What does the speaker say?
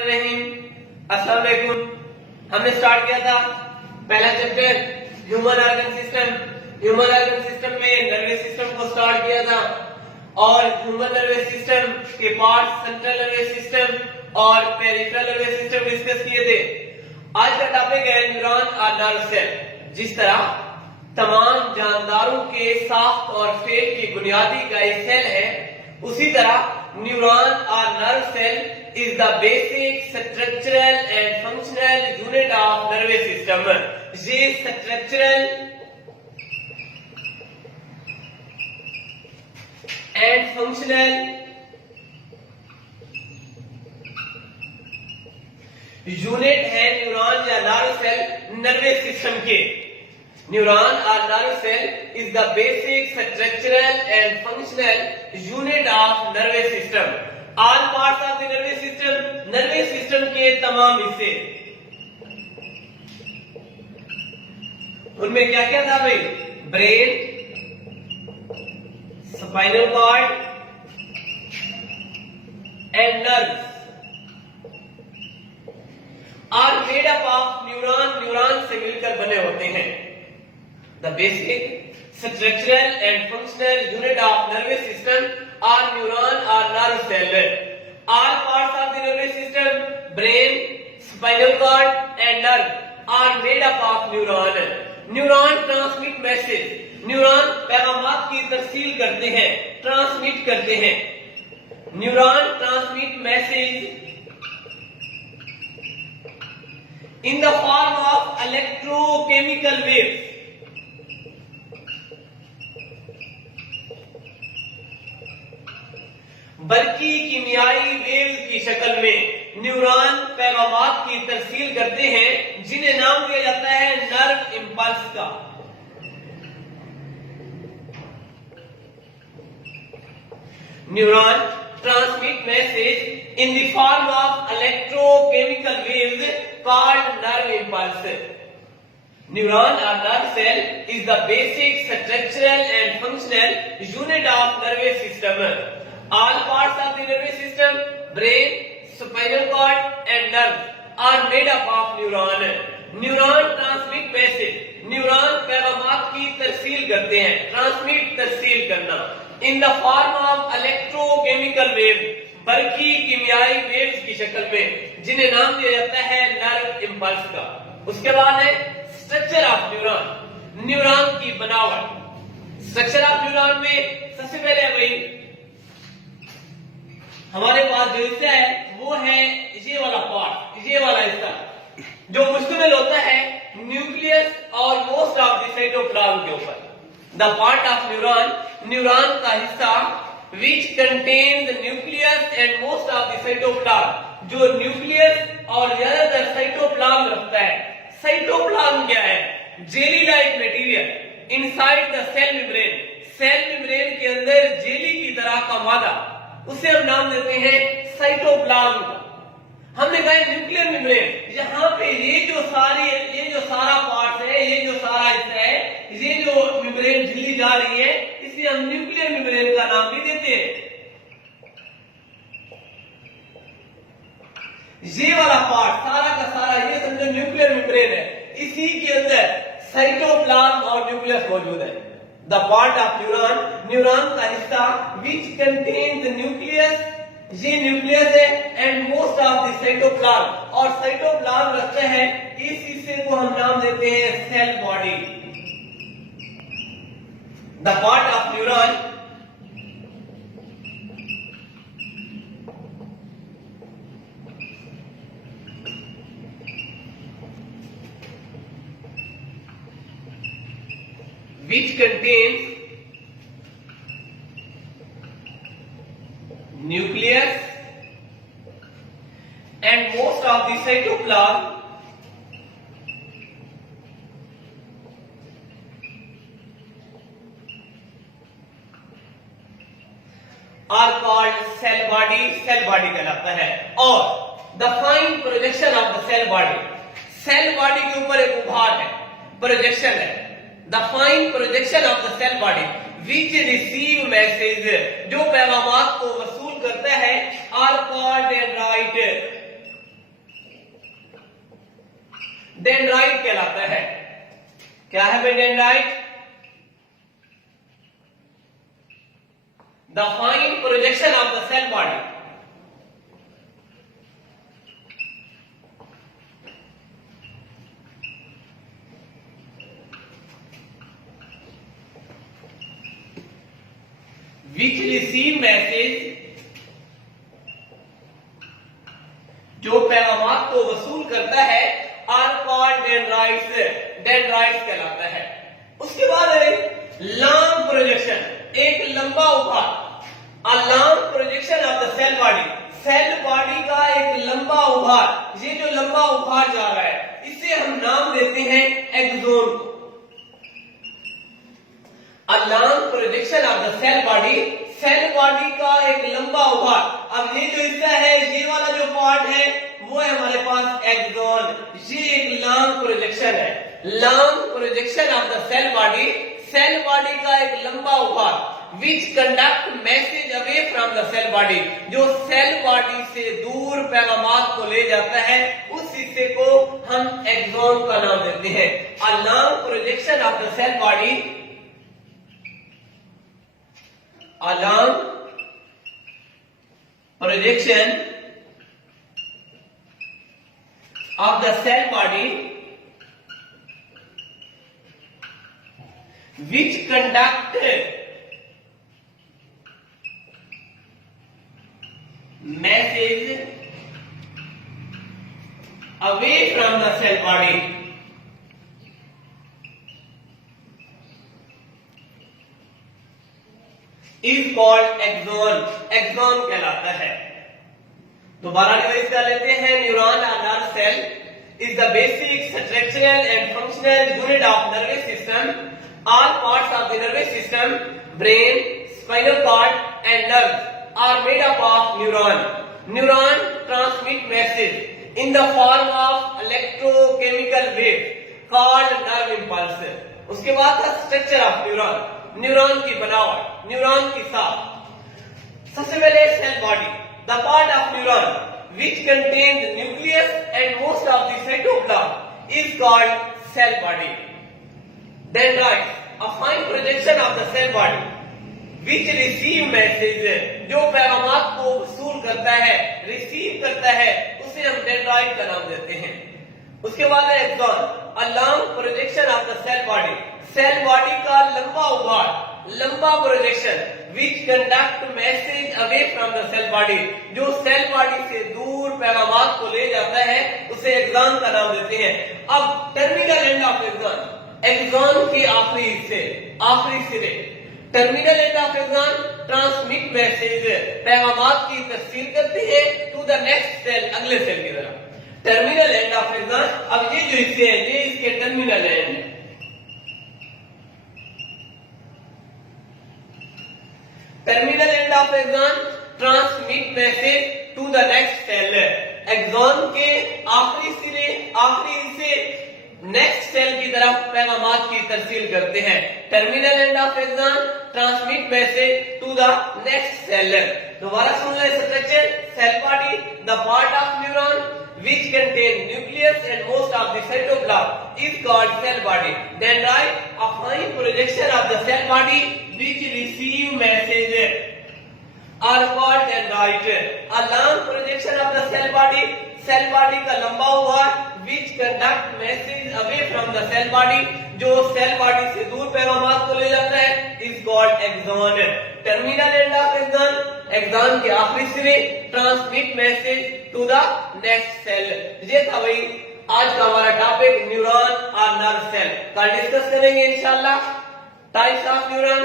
अस्सलाम वालेकुम। हमने स्टार्ट किया था पहला chapter human organ system. Human organ system में नर्वस सिस्टम को स्टार्ट किया था और ह्यूमन नर्वस सिस्टम के पार्ट सेंट्रल नर्वस सिस्टम और पेरिफेरल नर्वस सिस्टम डिस्कस किए थे। आज का टॉपिक है न्यूरॉन और नर्व सेल। जिस तरह तमाम जानदारों के साख्त और फेल की बुनियादी का एक सेल है, उसी तरह न्यूरॉन और nerve cell is the basic structural and functional unit of nervous system. ये structural and functional यूनिट है न्यूरॉन या नर्व सेल नर्वस सिस्टम के। न्यूरॉन और nerve cell is the basic structural and functional unit of nervous system. All parts of the nervous system, nervous system के तमाम हिस्से, उनमें क्या क्या था भाई? Brain, spinal cord and nerves are made up of neuron. Neuron से मिलकर बने होते हैं। The basic structural and functional unit of nervous system are neuron or nerve cell. All parts of the nervous system, brain, spinal cord and nerve are made up of neuron. Neuron transmit message. Neuron पैगामात की तरसील करते हैं, transmit करते हैं। Neuron transmit message in the form of electrochemical waves. बल्कि कीमियाई waves की शक्ल में न्यूरॉन पैगामात की तरसील करते हैं, जिन्हें नाम दिया जाता है नर्व इंपल्स का। Neuron transmit message in the form of electrochemical waves called nerve impulse. Neuron और nerve cell is the basic structural and functional unit of nervous system. All parts of the nervous system, brain, spinal cord and nerves are made up of neuron. Neuron transmit message. Neuron पैगामात की तरसील करते हैं, transmit तरसील करना in the form of electrochemical wave, बल्कि कीमियाई waves की शक्ल में, जिन्हें नाम दिया जाता है नर्व इंपल्स का। उसके बाद है स्ट्रक्चर ऑफ न्यूरॉन। न्यूरॉन की बनावट। स्ट्रक्चर ऑफ न्यूरॉन में सबसे पहले भाई हमारे पास जो हिस्सा है वो है ये वाला पार्ट, ये वाला हिस्सा जो मुश्तमिल होता है न्यूक्लियस और मोस्ट ऑफ द साइटोप्लाज्म के ऊपर। The part of neuron, neuron का हिस्सा which contains nucleus and most of the cytoplasm, जो न्यूक्लियस और ज्यादातर साइटोप्लाज्म रखता है। साइटोप्लाज्म क्या है? Jelly like material inside the cell membrane. Cell membrane के अंदर जेली की तरह का मादा, उसे हम नाम देते हैं साइटोप्लाज्म का। हमने कहा न्यूक्लियर मेम्ब्रेन, यहाँ पे ये जो सारा पार्ट है, ये जो सारा हिस्सा है, ये जो मेम्ब्रेन झिल्ली जा रही है, इसे हम न्यूक्लियर मेम्ब्रेन का नाम भी देते हैं। ये वाला पार्ट सारा का सारा ये समझो न्यूक्लियर मेम्ब्रेन है। इसी के अंदर साइटोप्लाज्म और न्यूक्लियस मौजूद है। The part of neuron, neuron का हिस्सा which contains the nucleus, ये न्यूक्लियस है and most of the cytoplasm, और साइटोप्लाज्म रखता है इस हिस्से को हम नाम देते हैं cell body. The part of neuron which contains nucleus and most of the cytoplasm are called cell body। cell body कहलाता है। और the fine projection of the cell body, cell body के ऊपर एक उभार है, प्रोजेक्शन है। The fine projection of the cell body which receive message, जो पैगामात को वसूल करता है, are called and write dendrite कहलाता है। क्या है भाई dendrite? The fine projection of the cell body. which receive message, जो पैगामात को वसूल करता है, are called dendrites, dendrites कहलाता है। उसके बाद है लॉन्ग प्रोजेक्शन, एक लंबा उभार। A long projection of the cell body, cell body का एक लंबा उभार। ये जो लंबा उभार जा रहा है, इसे हम नाम देते हैं एक्सोन को। A long projection of the cell body, cell body का एक लंबा उभार। अब ये जो हिस्सा है, ये वाला जो पार्ट है, वो है हमारे पास एक्सोन। ये एक लॉन्ग प्रोजेक्शन है। Long projection of the cell body, cell body का एक लंबा उभार। which conduct message away from the cell body, जो सेल बॉडी से दूर पैगामात को ले जाता है, उस हिस्से को हम एक्सोन का नाम देते हैं। A long projection of the cell body, a long projection of the cell body which conduct message away from the cell body is called axon, axon कहलाता है। दोबारा रिवाइज कर लेते हैं। न्यूरॉन और nerve cell is the basic structural and functional unit of nervous system. All parts of the nervous system, brain, spinal cord and nerves are made up of neuron. Neuron transmit message in the form of electrochemical waves called nerve impulse. उसके बाद का structure of neuron, neuron की बनावट, neuron की साख। सबसे पहले cell body, the part of neuron which contains the nucleus and most of the cytoplasm is called cell body. Dendrites, a fine projection of the cell body which receive message, जो पैगामात को वसूल करता है, receive करता है, उसे हम dendrite का नाम देते हैं। उसके बाद है axon, a long projection of the cell body, cell body का लंबा उभार, लंबा projection which conduct message away from the cell body, जो सेल बॉडी से दूर पैगामात को ले जाता है, उसे एक्सोन का नाम देते हैं। अब terminal end of axon, axon के आखिरी हिस्से, आखिरी सिरे, terminal end of axon transmit message, पैगामात की तस्सील करती है टू द नेक्स्ट सेल, अगले सेल की तरफ। टर्मिनल एंड ऑफ एक्सोन, अब ये जो हिस्से हैं, ये इसके टर्मिनल एंड है। Terminal end of axon transmit message to the next cell. Axon के आखिरी सिरे, आखिरी हिस्से नेक्स्ट सेल की तरफ पैगामात की तरसील करते हैं। Terminal end of axon transmit message to the next cell. दोबारा सुन ले structure, cell body, the part of neuron which contain nucleus and most of the cytoplasm is called cell body. Dendrite, a fine projection of the cell body which receive message are called dendrite. A long projection of the cell body, cell body का लंबा उभार which conduct message away from the cell body, जो cell body से दूर पैगामात को ले जाता है, is called axon. Terminal end of axon, axon के आखिरी सिरे transmit message to the next cell. ये था भाई आज का हमारा टॉपिक न्यूरॉन और नर्व सेल। कल डिस्कस करेंगे इंशाल्लाह टाइप्स ऑफ न्यूरॉन,